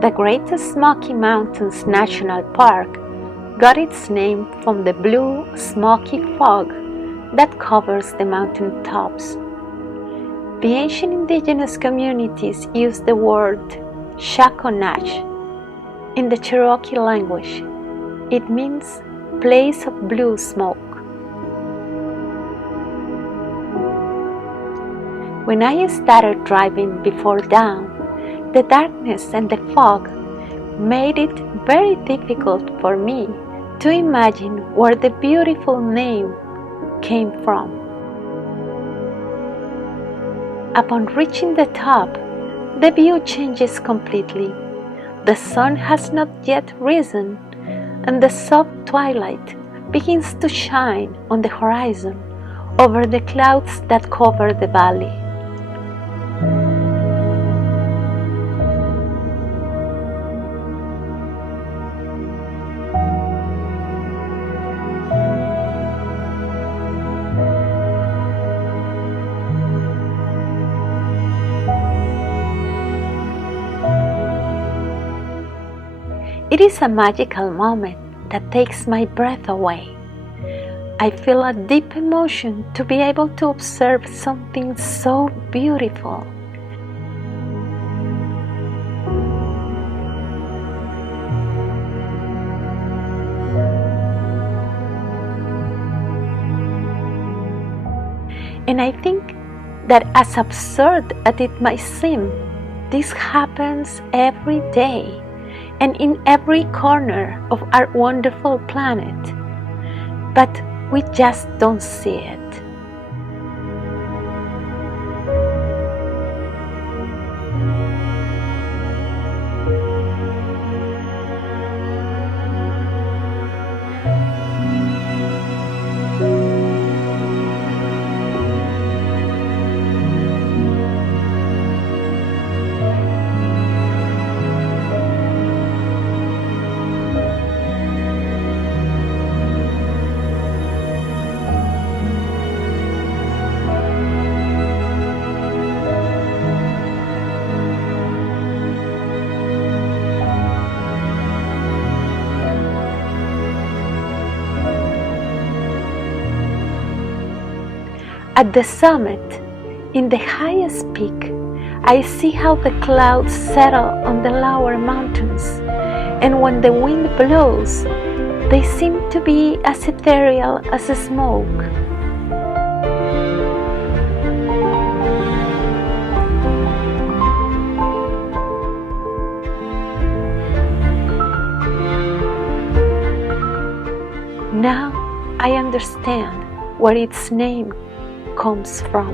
The Great Smoky Mountains National Park got its name from the blue, smoky fog that covers the mountain tops. The ancient indigenous communities used the word Shaconage in the Cherokee language. It means place of blue smoke. When I started driving before dawn, the darkness and the fog made it very difficult for me to imagine where the beautiful name came from. Upon reaching the top, the view changes completely. The sun has not yet risen, and the soft twilight begins to shine on the horizon over the clouds that cover the valley. It is a magical moment that takes my breath away. I feel a deep emotion to be able to observe something so beautiful. And I think that as absurd as it might seem, this happens every day and in every corner of our wonderful planet, but we just don't see it. At the summit, in the highest peak, I see how the clouds settle on the lower mountains, and when the wind blows, they seem to be as ethereal as smoke. Now I understand where its name comes from.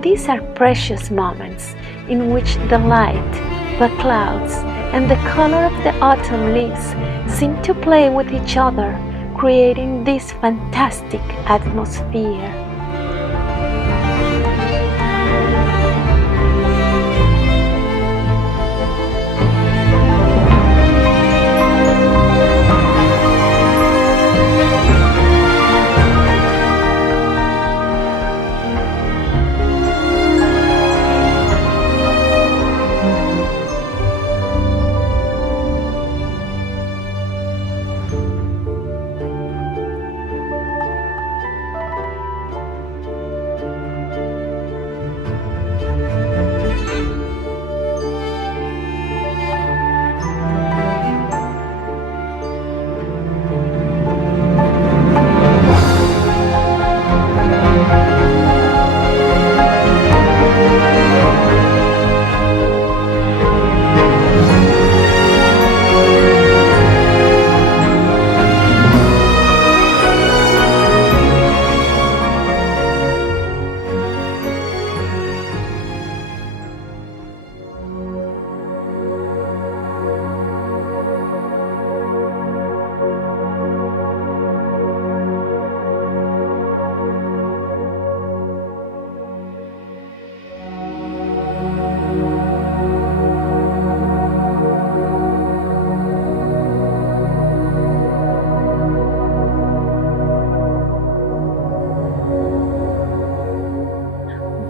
These are precious moments in which the light, the clouds, and the color of the autumn leaves seem to play with each other, creating this fantastic atmosphere.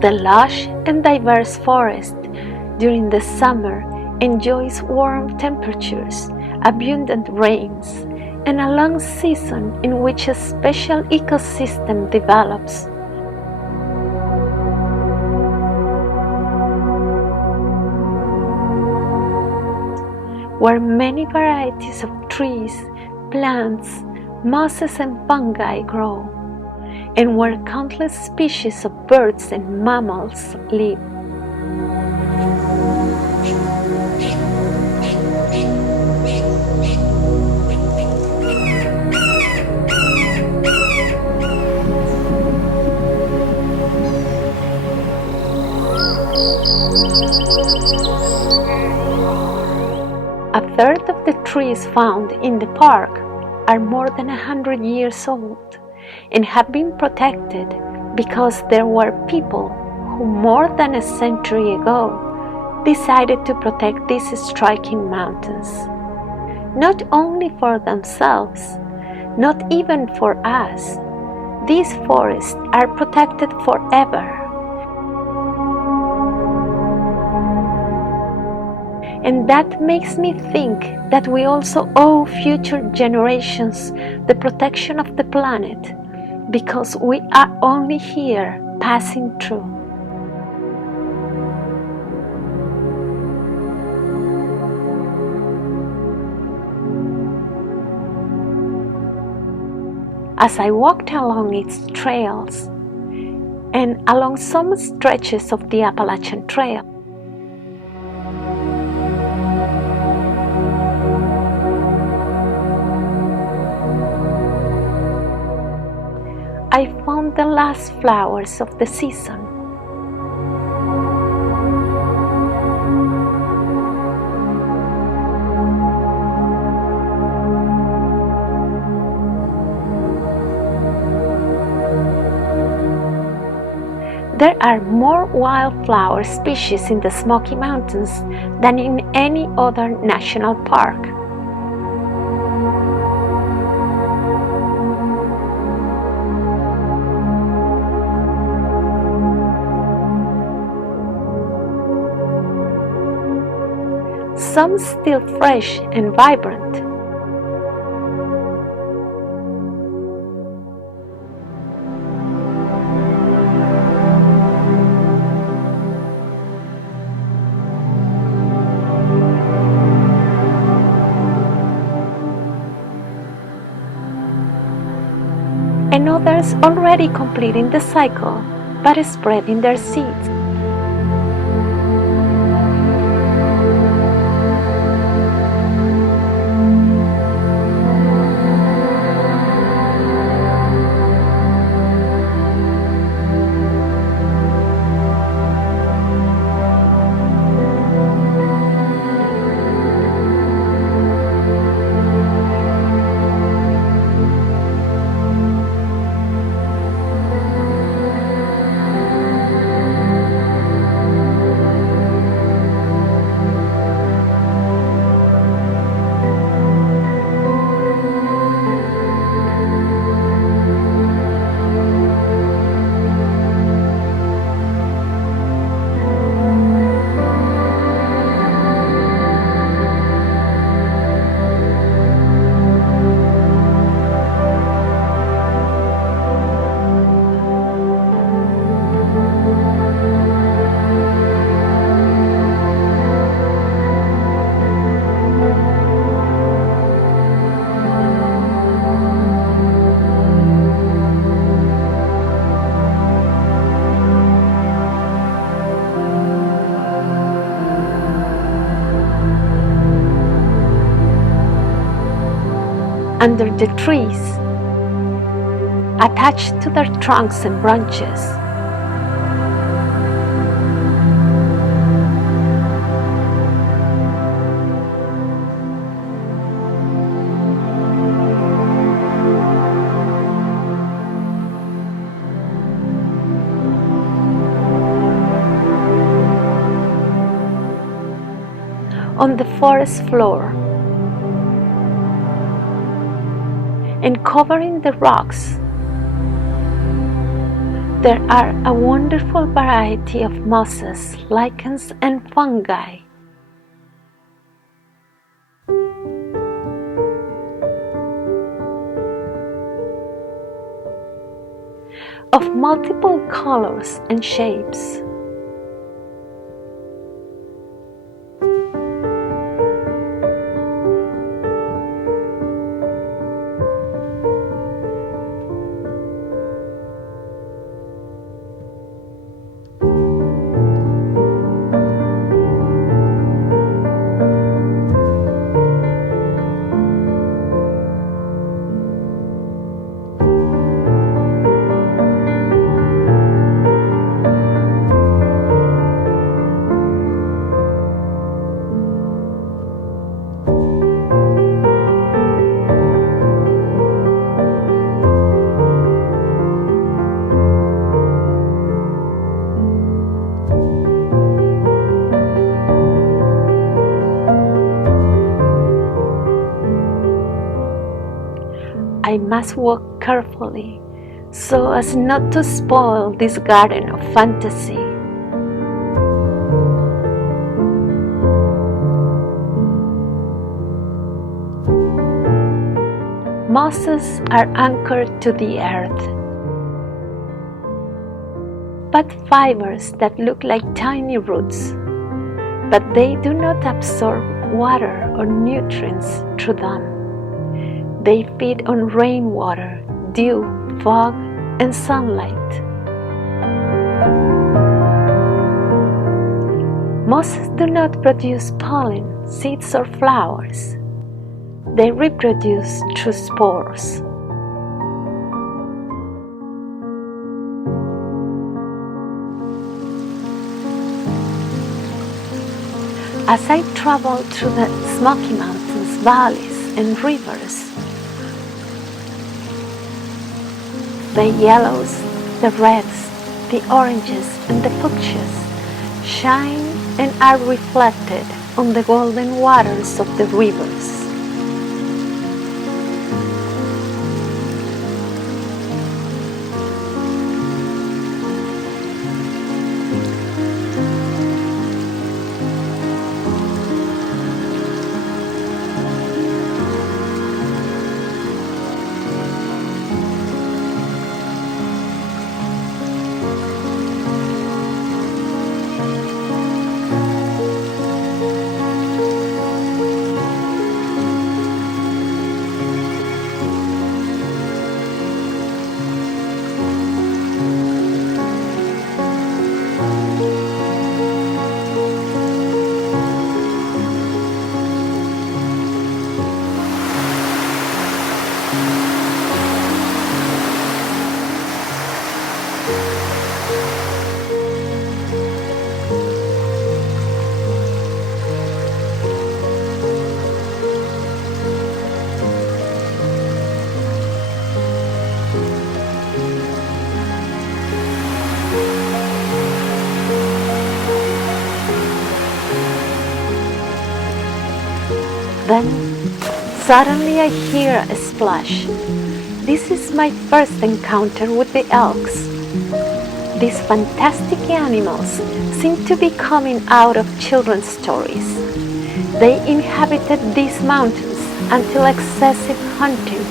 The lush and diverse forest during the summer enjoys warm temperatures, abundant rains, and a long season in which a special ecosystem develops. Where many varieties of trees, plants, mosses and fungi grow, and where countless species of birds and mammals live. A third of the trees found in the park are more than 100 years old and have been protected because there were people who more than a century ago decided to protect these striking mountains. Not only for themselves, not even for us, these forests are protected forever. And that makes me think that we also owe future generations the protection of the planet, because we are only here passing through. As I walked along its trails and along some stretches of the Appalachian Trail, I found the last flowers of the season. There are more wildflower species in the Smoky Mountains than in any other national park. Some still fresh and vibrant. And others already completing the cycle, but spreading their seeds. Under the trees, attached to their trunks and branches, on the forest floor, and covering the rocks There are a wonderful variety of mosses, lichens, and fungi. Of multiple colors and shapes. I must walk carefully so as not to spoil this garden of fantasy. Mosses are anchored to the earth, but fibers that look like tiny roots, but they do not absorb water or nutrients through them. They feed on rainwater, dew, fog, and sunlight. Mosses do not produce pollen, seeds, or flowers. They reproduce through spores. As I travel through the Smoky Mountains, valleys, and rivers, the yellows, the reds, the oranges, and the fuchsias shine and are reflected on the golden waters of the rivers. Then, suddenly I hear a splash. This is my first encounter with the elks. These fantastic animals seem to be coming out of children's stories. They inhabited these mountains until excessive hunting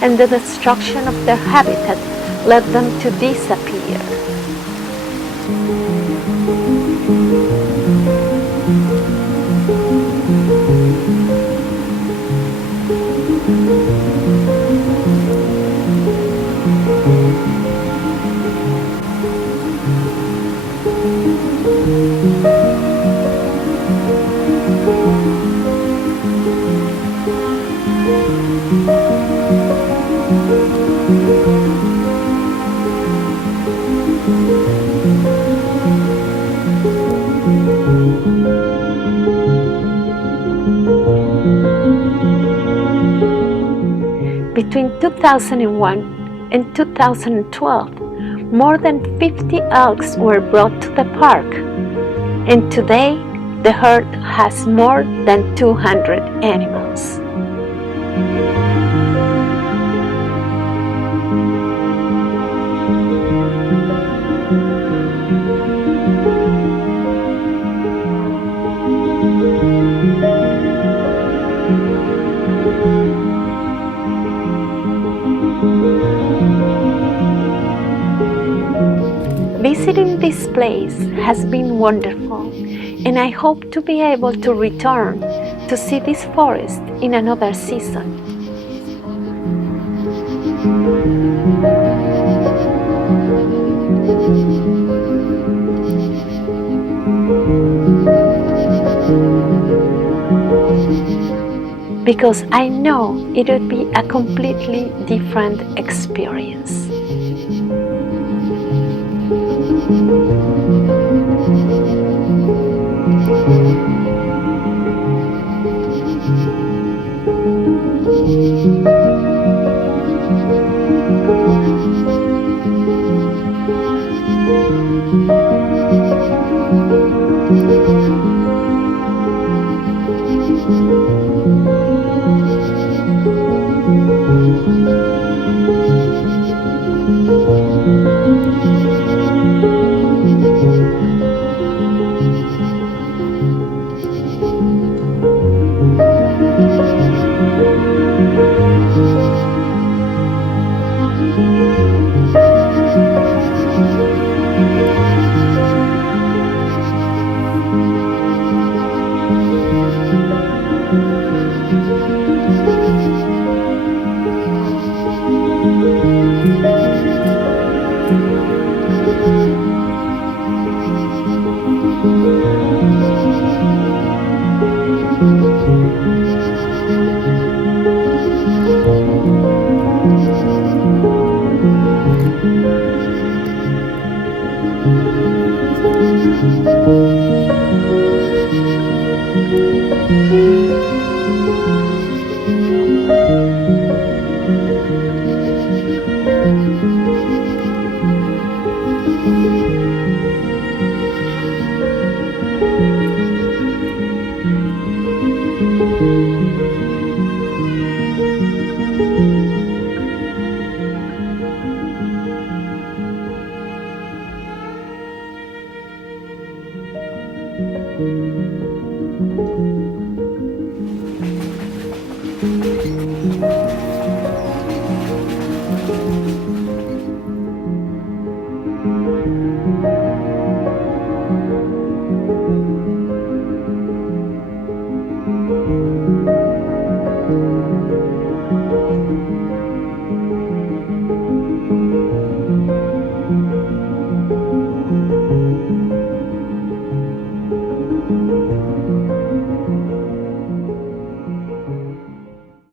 and the destruction of their habitat led them to disappear. Between 2001 and 2012, more than 50 elks were brought to the park, and today the herd has more than 200 animals. Visiting this place has been wonderful, and I hope to be able to return to see this forest in another season. Because I know it would be a completely different experience.